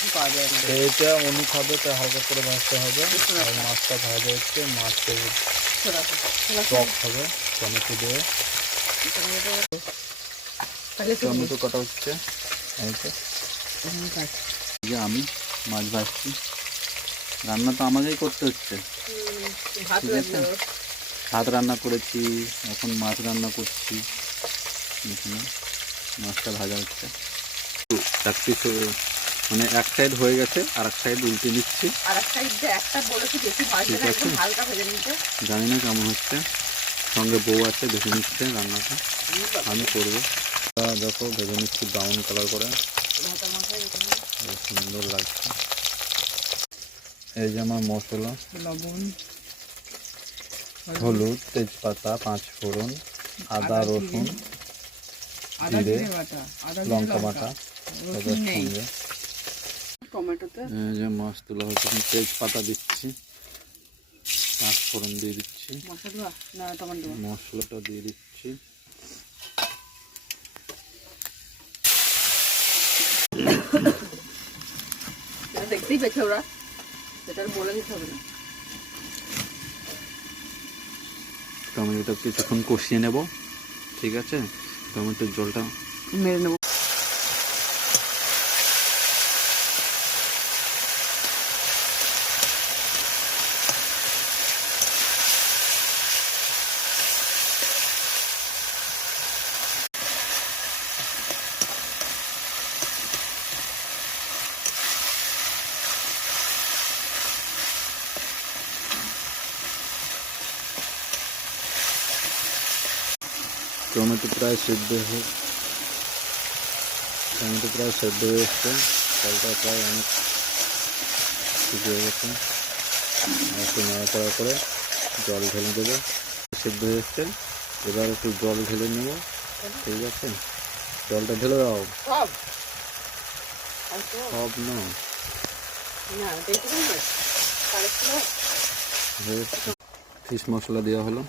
বেশি পাওয়া যায় না। এইটা অনুখাবে তো হালকা করে ভাজতে হবে। আর মাছটা ভাজা হচ্ছে, মাছের টক হবে টমেটো দিয়ে। টমেটো কাটা হচ্ছে। যে আমি মাছ ভাজছি, রান্না তো আমাকেই করতে হচ্ছে। ঠিক আছে, ভাত রান্না করেছি, এখন মাছ রান্না করছি। মাছটা ভাজা হচ্ছে, চারটি মানে এক সাইড হয়ে গেছে, আর এক সাইড উল্টে নিচ্ছি। ঠিক আছে, জানি না কেমন হচ্ছে। সঙ্গে বউ আছে, ভেজে নিচ্ছে রান্নাটা, আমি করবো। দেখো ভেজে নিচ্ছি ব্রাউন কালার করে, সুন্দর লাগছে। এই যে আমার মশলা, লবণ, হলুদ, তেজপাতা, 5 ফোড়ন, আদা রসুন, জিরে, লঙ্কা বাটা, সঙ্গে টমেটোতে এই যে মাছ তোলা হচ্ছে। তেজপাতা দিচ্ছি, 5 ফোড়ন দিয়ে দিচ্ছি, মশলাটা দিয়ে দিচ্ছি। দেখতেই পেয়েছে ওরা, সেটা বলে দিতে হবে না। টমেটোটা কিছুক্ষণ কষিয়ে নেব। ঠিক আছে, টমেটোর জলটা মেরে নেব। টমেটো প্রায় সেদ্ধ হয়ে এসছে। জলটা প্রায় অনেক শুকিয়ে গেছে। একটু নাড়াচাড়া করে জল ঢেলে দেবো। সেদ্ধ হয়ে এসছে, এবার একটু জল ঢেলে নেব। ঠিক আছে, জলটা ঢেলে দাও। সব না, ফিশ মশলা দেওয়া হলো।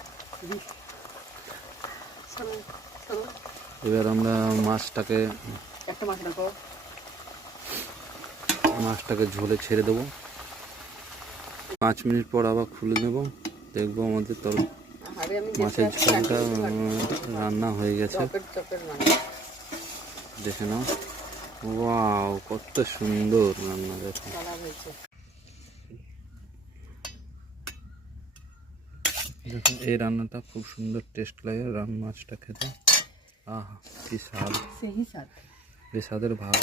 এবার আমরা মাছটাকে ঝোলে ছেড়ে দেবো। 5 মিনিট পর আবার খুলে নেব, দেখবো আমাদের মাছের ঝোলটা রান্না হয়ে গেছে। দেখে নাও, ওয়াও কত সুন্দর রান্না। দেখো, দেখুন এই রান্নাটা খুব সুন্দর টেস্ট লাগে মাছটা খেতে। আহা কি স্বাদ, সেই স্বাদ, এই স্বাদের ভাব।